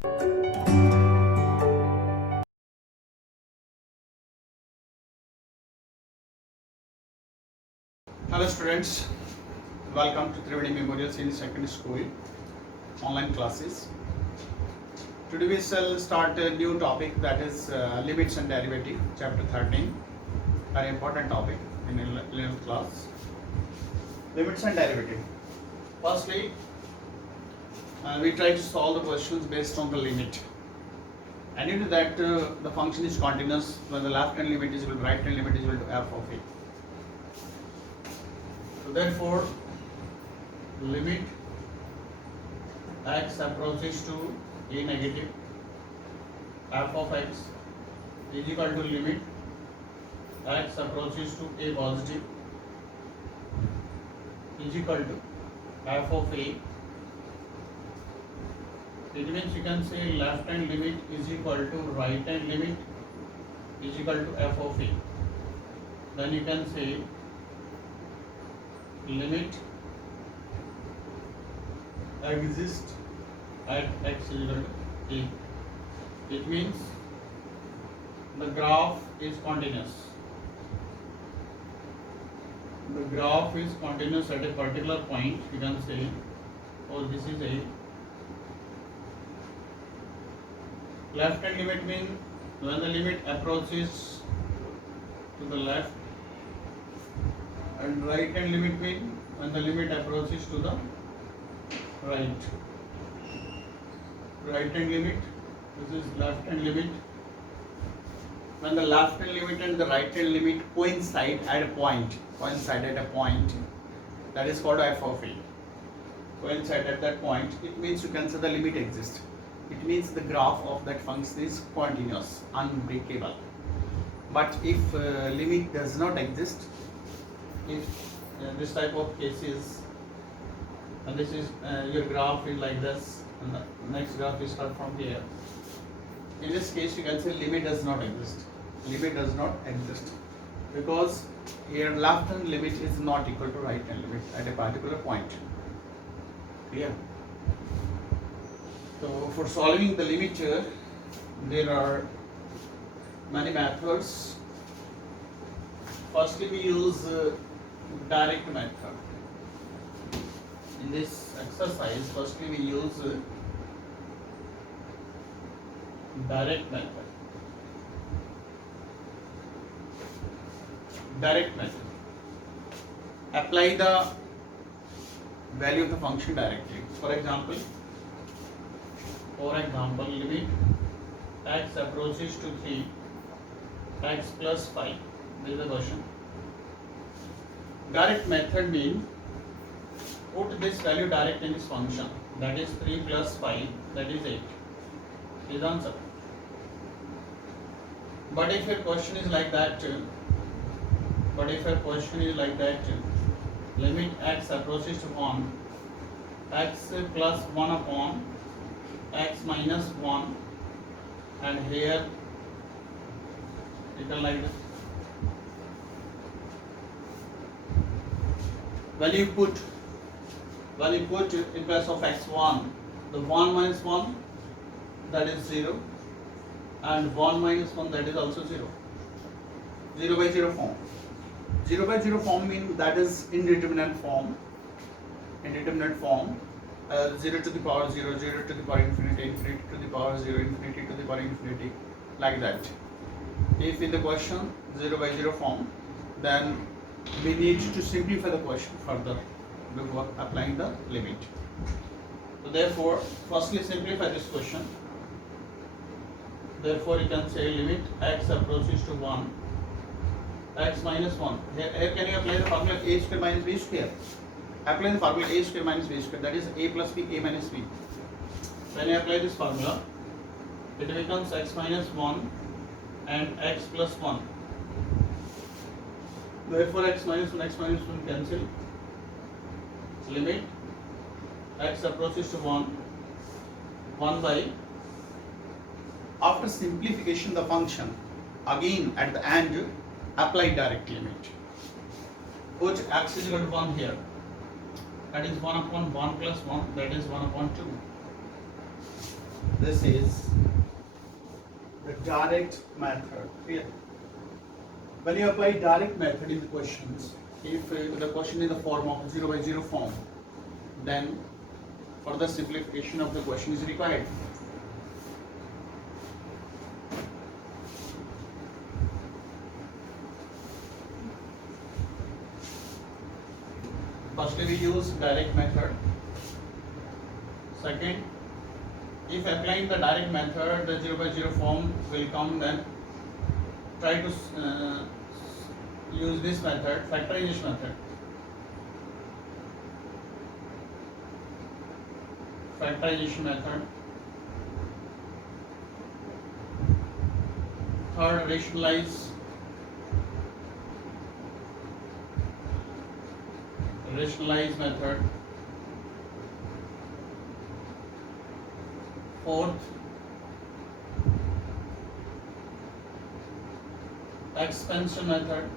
Hello students, welcome to Triveni Memorial Senior Secondary School online classes. Today we shall start a new topic, that is limits and derivative, chapter 13, very important topic in 11th class. Limits and derivative. Firstly, we try to solve the questions based on the limit. And you know that the function is continuous when the left hand limit is equal to right hand limit is equal to f of a. So therefore, limit x approaches to a negative f of x is equal to limit x approaches to a positive is equal to f of a. It means you can say left hand limit is equal to right hand limit is equal to f of a. Then you can say limit exists at x is equal to a. It means the graph is continuous. The graph is continuous at a particular point. You can say, oh, this is a left hand limit means when the limit approaches to the left, and right hand limit means when the limit approaches to the right. Right hand limit, this is left hand limit. When the left hand limit and the right hand limit coincide at a point, that is called f of a. Coincide at that point, it means you can say the limit exists. It means the graph of that function is continuous, unbreakable. But if limit does not exist, if this type of cases, and this is your graph is like this, and the next graph is start from here. In this case, you can say limit does not exist. Limit does not exist because here left hand limit is not equal to right hand limit at a particular point. Clear? So for solving the limit here, there are many methods. Firstly, we use direct method. In this exercise, firstly we use direct method. Direct method. Apply the value of the function directly. For example, limit x approaches to 3 x plus 5. This is the question. Direct method means put this value direct in this function, that is 3 plus 5, that is 8. Is answer. But if your question is like that, limit x approaches to 1, x plus 1 upon x minus 1, and here written like this. When you put in place of x1, the 1 minus 1, that is 0, and 1 minus 1, that is also 0. 0 by 0 form. 0 by 0 form means that is indeterminate form. 0 to the power 0, 0 to the power infinity, infinity to the power 0, infinity to the power infinity, like that. If in the question 0 by 0 form, then we need to simplify the question further before applying the limit. So therefore, firstly simplify this question. Therefore, you can say limit x approaches to 1, x minus 1. Here can you apply the formula a square minus b square? Apply the formula a square minus b square, that is a plus b, a minus b. When you apply this formula, it becomes x minus 1 and x plus 1. Therefore, x minus 1 cancel. Limit x approaches to 1 by, after simplification the function, again at the end apply direct limit. Put x is equal to 1 here, that is 1 upon 1 plus 1, that is 1 upon 2. This is the direct method. Clear? When you apply direct method in the questions, if the question in the form of 0 by 0 form, then further simplification of the question is required. Firstly, we use direct method. Second, if applying the direct method, the 0 by 0 form will come, then try to use this method, factorization method. Factorization method. Third, rationalize method. Fourth, expansion method.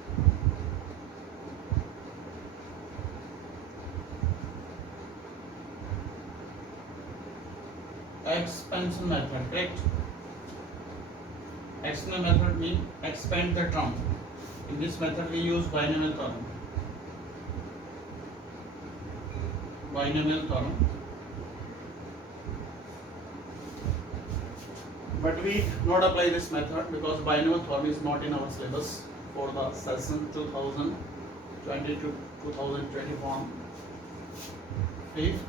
Expansion method, correct? Expansion method means expand the term. In this method we use binomial theorem. Binomial theorem. But we not apply this method because binomial theorem is not in our syllabus for the session 2020 to 2021. Fifth,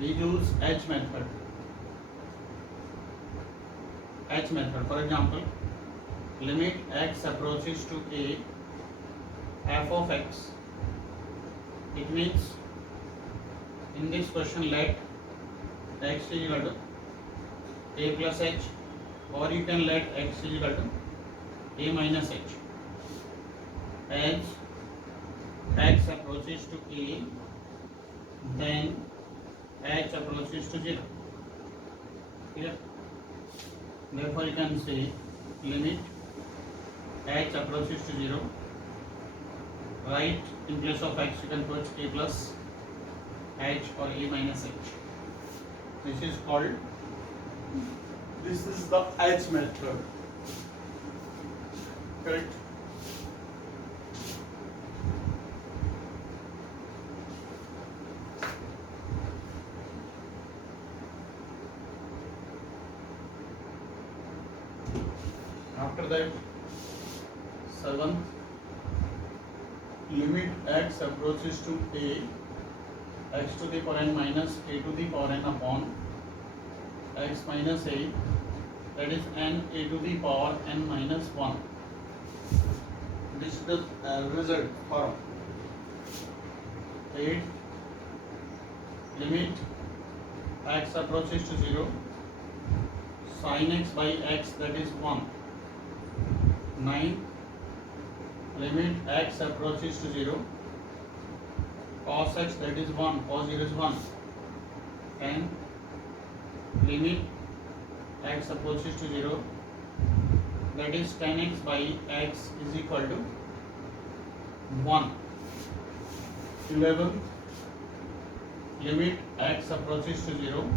we use H method. H method, for example, limit x approaches to a f of x. It means in this question let x is equal to a plus h, or you can let x is equal to a minus h. As x approaches to a, then h approaches to 0. Clear? Therefore, you can say limit h approaches to 0. Right, in place of x you can put a plus h or a minus h. This is the H method. Correct? After that, seventh, limit x approaches to a, x to the power n minus a to the power n upon x minus a, that is n a to the power n minus 1. This is the result form. 8, limit x approaches to 0, sin x by x, that is 1. 9, limit x approaches to 0, cos x, that is 1, cos 0 is 1. 10, limit x approaches to 0, that is tan x by x is equal to 1. 11, limit x approaches to 0,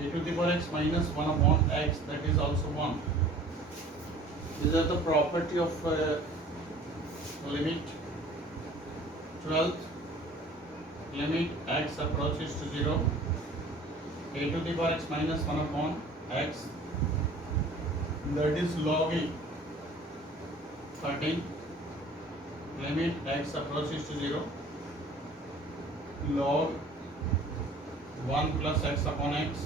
a to the power x minus 1 upon x, that is also 1. These are the property of limit. 12th, limit x approaches to 0, a to the power x minus 1 upon x, that is log a. 13, limit x approaches to 0, log 1 plus x upon x,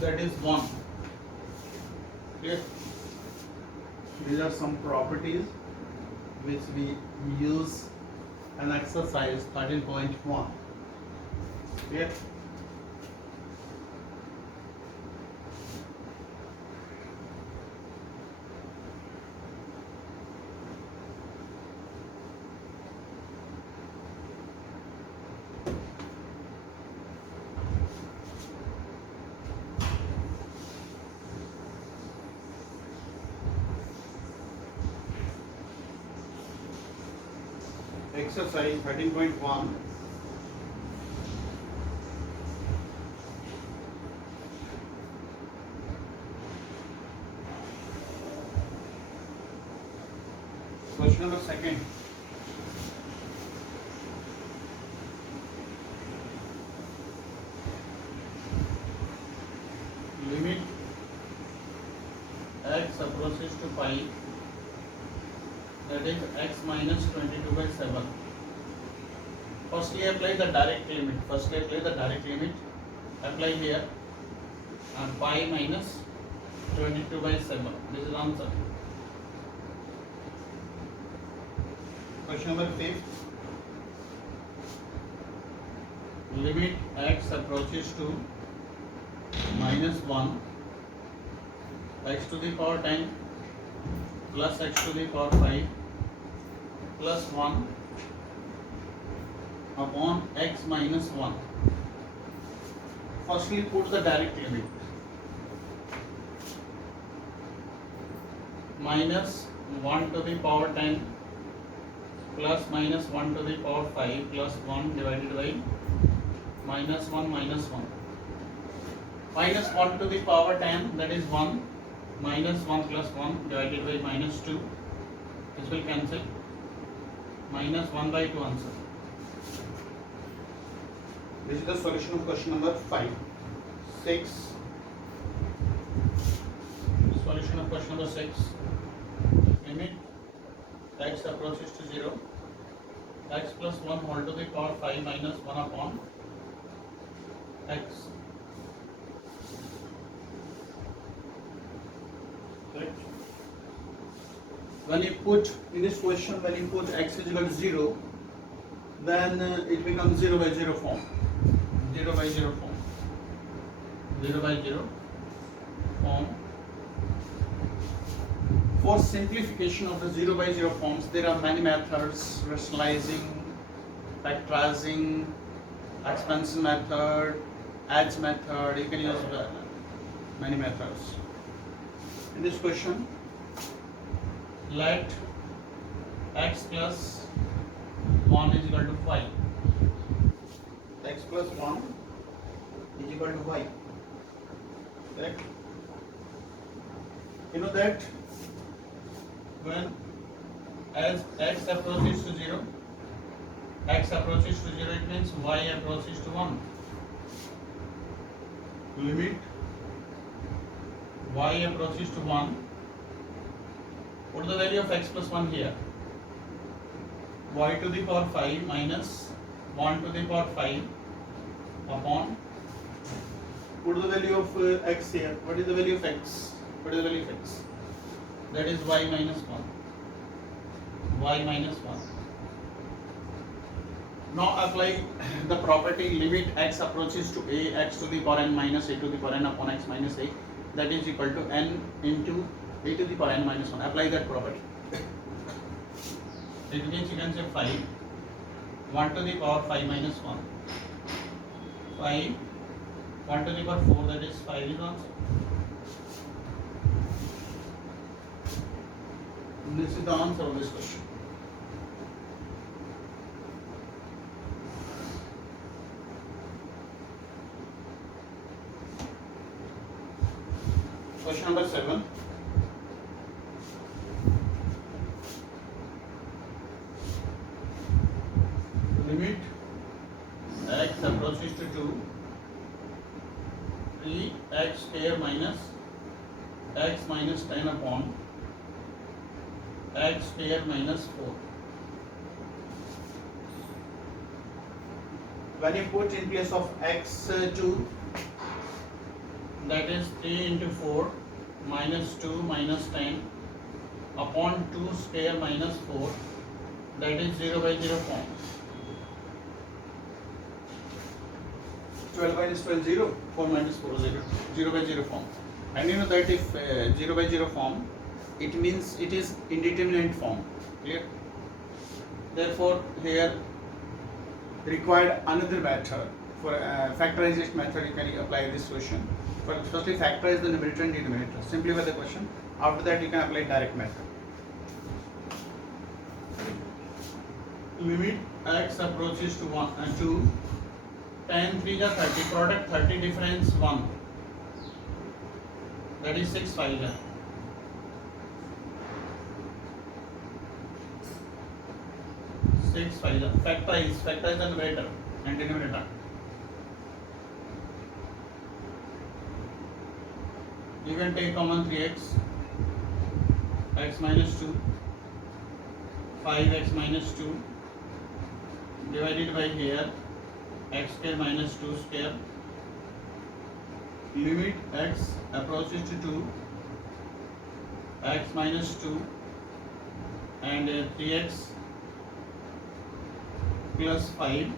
that is 1. Clear? These are some properties which we use an exercise 13.1. Clear? Exercise 13.1. Question number second. Limit x approaches to pi, that is x minus 22/7. Firstly apply the direct limit. Apply here and pi minus 22/7. This is answer. Question number 5. Limit x approaches to minus 1, x to the power 10 plus x to the power 5 plus 1 upon x minus 1. Firstly put the direct limit. Minus 1 to the power 10 plus minus 1 to the power 5 plus 1 divided by minus 1 minus 1. Minus 1 to the power 10, that is 1, minus 1 plus 1 divided by minus 2. This will cancel. Minus 1 by 2 answer. This is the solution of question number 5. 6. Solution of question number 6. Limit x approaches to 0, x plus 1 whole to the power 5 minus 1 upon x. Right. When you put in this question, when you put x is equal to 0, then it becomes 0 by 0 form. 0 by 0 form. 0 by 0 form. For simplification of the 0 by 0 forms, there are many methods: rationalizing, factorizing, expansion method, edge method. You can use many methods. In this question, let x plus 1 is equal to 5. X plus 1 is equal to 5. Correct? You know that when as x approaches to 0, it means y approaches to 1. Limit y approaches to 1. Put the value of x plus 1 here. Y to the power 5 minus 1 to the power 5 upon. Put the value of x here. What is the value of x? That is y minus 1. Y minus 1. Now apply the property limit x approaches to a, x to the power n minus a to the power n upon x minus a, that is equal to n into a to the power n minus 1. Apply that property. It means you can say 5. 1 to the power 5 minus 1. 5. 1 to the power 4, that is 5 is answer. This is the answer of this question. Question number 7. Limit x approaches to 2, 3x square minus x minus 10 upon x square minus 4. When you put in place of x2, that is 3 into 4 minus 2 minus 10 upon 2 square minus 4, that is 0 by 0 form. 12 minus 12 0, 4 minus 4 0, 0 by 0 form. And you know that if 0 by 0 form, it means it is indeterminate form. Clear? Therefore here required another method. For factorization method, you can apply this question. Firstly factorize the numerator and denominator. Simplify the question. After that you can apply direct method. Limit x approaches to 1 and 2. 10 3 is 30. Product 30 difference 1. That is 6 5 is. 6 5 factorize the numerator and denominator. You can take common 3x, x minus 2, 5x minus 2 divided by here x square minus 2 square. Limit x approaches to 2, x minus 2 and 3x plus 5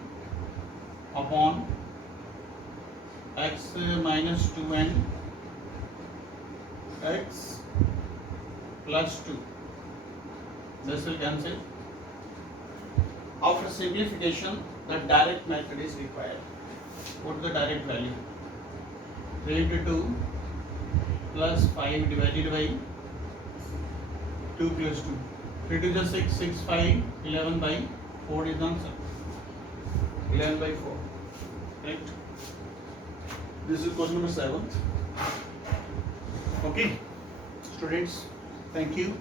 upon x minus 2 and x plus 2. This will cancel. After simplification, the direct method is required. Put the direct value. 3 into 2 plus 5 divided by 2 plus 2. 3 to the 6, 6, 5, 11 by 4 is the answer. 11 by 4. Correct? This is question number 7. Okay, students, thank you.